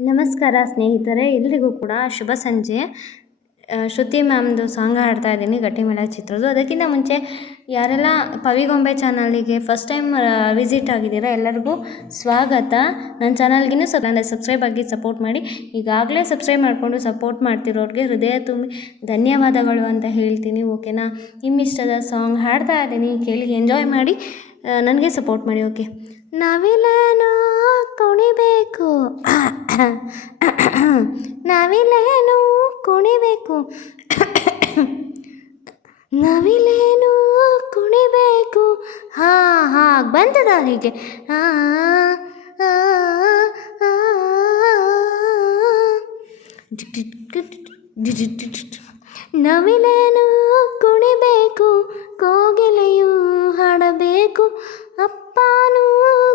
ನಮಸ್ಕಾರ ಸ್ನೇಹಿತರೆ, ಎಲ್ರಿಗೂ ಕೂಡ ಶುಭ ಸಂಜೆ. ಶ್ರುತಿ ಮ್ಯಾಮ್ದು ಸಾಂಗ್ ಹಾಡ್ತಾ ಇದ್ದೀನಿ, ಗಟ್ಟಿಮೇಳ ಚಿತ್ರದ್ದು. ಅದಕ್ಕಿಂತ ಮುಂಚೆ ಯಾರೆಲ್ಲ ಪವಿಗೊಂಬೆ ಚಾನಲಿಗೆ ಫಸ್ಟ್ ಟೈಮ್ ವಿಸಿಟ್ ಆಗಿದ್ದೀರಾ ಎಲ್ಲರಿಗೂ ಸ್ವಾಗತ. ನನ್ನ ಚಾನಲ್ಗಿನ್ನೂ ಸಬ್ಸ್ಕ್ರೈಬ್ ಆಗಿ ಸಪೋರ್ಟ್ ಮಾಡಿ. ಈಗಾಗಲೇ ಸಬ್ಸ್ಕ್ರೈಬ್ ಮಾಡಿಕೊಂಡು ಸಪೋರ್ಟ್ ಮಾಡ್ತಿರೋರಿಗೆ ಹೃದಯ ತುಂಬಿ ಧನ್ಯವಾದಗಳು ಅಂತ ಹೇಳ್ತೀನಿ. ಓಕೆನಾ? ನಿಮ್ಮಿಷ್ಟದ ಸಾಂಗ್ ಹಾಡ್ತಾ ಇದ್ದೀನಿ, ಕೇಳಿ ಎಂಜಾಯ್ ಮಾಡಿ, ನನಗೆ ಸಪೋರ್ಟ್ ಮಾಡಿ. ಓಕೆ. ನವಿಲೇನೋ ಕುಣಿಬೇಕು, ನವಿಲೇನು ಕುಣಿಬೇಕು, ನವಿಲೇನು ಕುಣಿಬೇಕು. ಬಂತದ ಹೀಗೆ. ನವಿಲೇನು ಕುಣಿಬೇಕು, ಕೋಗಿಲೆಯು ಹಾಡಬೇಕು, ಅಪ್ಪನೂ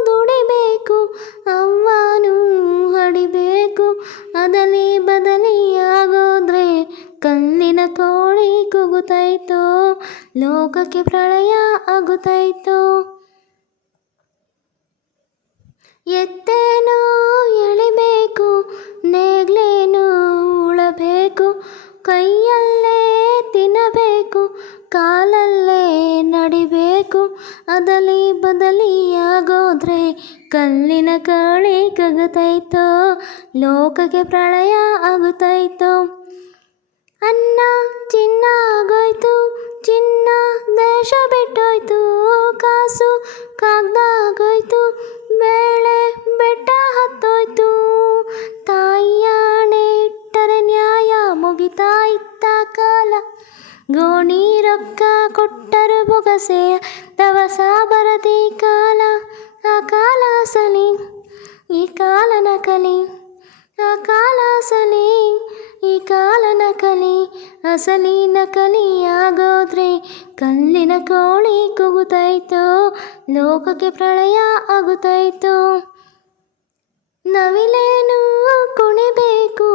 ದುಡಿಬೇಕು, ಅವ್ವನೂ ಹಡಿಬೇಕು. ಅದಲಿ ಬದಲಿ ಆಗೋದ್ರೆ ಕಲ್ಲಿನ ಕೋಳಿ ಕೂಗುತ್ತೈತೋ, ಲೋಕಕ್ಕೆ ಪ್ರಳಯ ಆಗುತ್ತೈತೋ. ಎತ್ತೇನೋ ಎಳಿಬೇಕು, ನೇಗ್ಲೇನೋ ಉಳಬೇಕು, ಕೈಯಲ್ಲೇ ತಿನ್ನಬೇಕು, ಕಾಲಲ್ಲೇ ನಡಿಬೇಕು. ಅದಲಿ ಬದಲಿ ಆಗೋದ್ರೆ ಕಲ್ಲಿನ ಕೋಳಿ ಕೂಗುತ್ತೈತೋ, ಲೋಕಕ್ಕೆ ಪ್ರಳಯ ಆಗುತ್ತೈತೋ. ಅನ್ನ ಚಿನ್ನ ಆಗೋಯ್ತು, ಚಿನ್ನ ದೇಶ ಬಿಟ್ಟೋಯ್ತು, ಕಾಸು ಕಾಗ್ದ ಆಗೋಯ್ತು, ಬೇಳೆ ಬೆಟ್ಟ ಹತ್ತೋಯ್ತು. ತಾಯಿಯಾಣೆ ಇಟ್ಟರೆ ನ್ಯಾಯ ಮುಗಿತಾ ಇತ್ತ ಕಾಲ, ಗೋಣಿ ರೊಕ್ಕ ಕೊಟ್ಟರು ಬೊಗಸೆ ದವಸ ಬರದಿ ಕಾಲ. ಆ ಕಾಲ ಅಸಲಿ, ಈ ಕಾಲ ನಕಲಿ, ಆ ಕಾಲ ಅಸಲಿ, ಈ ಕಾಲ ನಕಲಿ. ಅಸಲಿ ನಕಲಿ ಆಗೋದ್ರೆ ಕಲ್ಲಿನ ಕೋಳಿ ಕೂಗುತ್ತೈತೋ, ಲೋಕಕ್ಕೆ ಪ್ರಳಯ ಆಗುತ್ತೈತೋ. ನವಿಲೇನು ಕುಣಿಬೇಕು,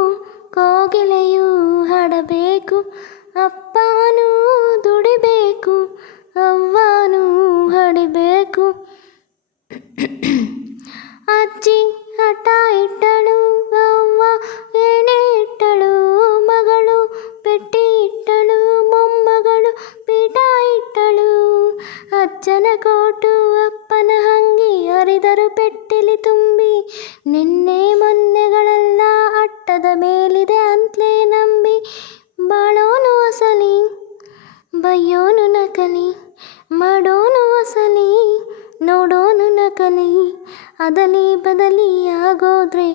ಕೋಗಿಲೆಯು ಹಾಡಬೇಕು, ಅಪ್ಪನೂ ದುಡಿಬೇಕು, ಅವ್ವನೂ ಹಡಿಬೇಕು. ಅಜ್ಜಿ ಹಠ ಇಟ್ಟಳು, ಅವ್ವ ಎಣೆ ಇಟ್ಟಳು, ಮಗಳು ಪೆಟ್ಟಿ ಇಟ್ಟಳು, ಮೊಮ್ಮಗಳು ಪೀಠ ಇಟ್ಟಳು. ಅಜ್ಜನ ಕೋಟು ಅಪ್ಪನ ಹಂಗಿ ಹರಿದರು ಪೆಟ್ಟಿಲಿ ತುಂಬಿ, ನಿನ್ನೆ ಮೊನ್ನೆಗಳೆಲ್ಲ ಅಟ್ಟದ ಮೇಲಿದೆ ಅಂತಲೇ ನಂಬಿ. ಬಾಳೋನು ಅಸಲಿ, ಬಯ್ಯೋನು ನಕಲಿ, ಮಾಡೋನು ಅಸಲಿ, ನೋಡೋನು ನಕಲಿ. ಅದಲಿ ಬದಲಿ ಆಗೋದ್ರೆ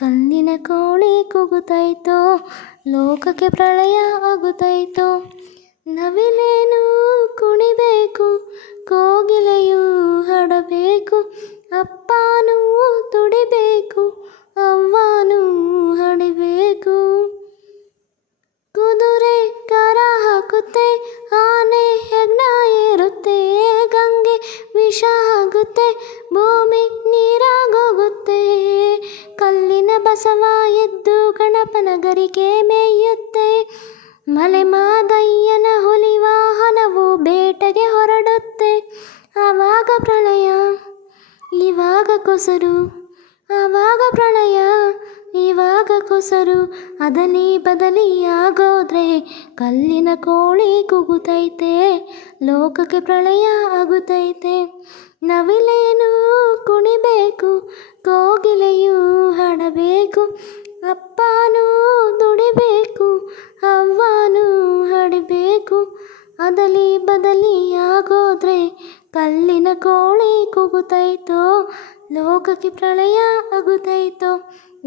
ಕಲ್ಲಿನ ಕೋಳಿ ಕೂಗುತ್ತೈತೋ, ಲೋಕಕ್ಕೆ ಪ್ರಳಯ ಆಗುತ್ತೈತೋ. ನವಿಲೇನು ಕುಣಿಬೇಕು, ಕೋಗಿಲೆಯು ಹಾಡಬೇಕು, ಅಪ್ಪನೂ ದುಡಿಬೇಕು, ಅವ್ವನೂ ಹಡಿಬೇಕು. ಕುದುರೆ ಕರ ಹಾಕುತ್ತೆ, ಆನೆ ಹೆಗ್ಣ ಏರುತ್ತೆ, ಗಂಗೆ ವಿಷ ಆಗುತ್ತೆ, ಭೂಮಿ ನೀರಾಗೋಗುತ್ತೆ. ಕಲ್ಲಿನ ಬಸವ ಎದ್ದು ಗಣಪನ ಗರಿಗೆ ಮೇಯುತ್ತೆ, ಮಲೆ ಮಾದಯ್ಯನ ಹುಲಿ ವಾಹನವು ಬೇಟೆಗೆ ಹೊರಡುತ್ತೆ. ಆವಾಗ ಪ್ರಳಯ, ಇವಾಗ ಕೊಸರು, ಆವಾಗ ಪ್ರಳಯ, ಇವಾಗ ಕೊಸರು. ಅದಲಿ ಬದಲಿ ಆಗೋದ್ರೆ ಕಲ್ಲಿನ ಕೋಳಿ ಕೂಗುತ್ತೈತೆ, ಲೋಕಕ್ಕೆ ಪ್ರಳಯ ಆಗುತ್ತೈತೆ. ನವಿಲೇನು ಕುಣಿಬೇಕು, ಕೋಗಿಲೆಯು ಹಾಡಬೇಕು, ಅಪ್ಪನೂ ದುಡಿಬೇಕು, ಅವ್ವನೂ ಹಡಿಬೇಕು. ಅದಲಿ ಬದಲಿ ಆಗೋದ್ರೆ ಕಲ್ಲಿನ ಕೋಳಿ ಕೂಗುತ್ತೈತೋ, ಲೋಕಕ್ಕೆ ಪ್ರಳಯ ಆಗುತ್ತೈತೋ.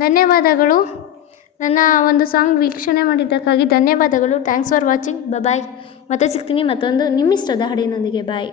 ಧನ್ಯವಾದಗಳು. ನನ್ನ ಒಂದು ಸಾಂಗ್ ವೀಕ್ಷಣೆ ಮಾಡಿದ್ದಕ್ಕಾಗಿ ಧನ್ಯವಾದಗಳು. Thanks for watching. ಬಾಯ್. ಮತ್ತೆ ಸಿಗ್ತೀನಿ ಮತ್ತೊಂದು ನಿಮ್ಮಿಷ್ಟದ ಹಾಡಿನೊಂದಿಗೆ. ಬಾಯ್.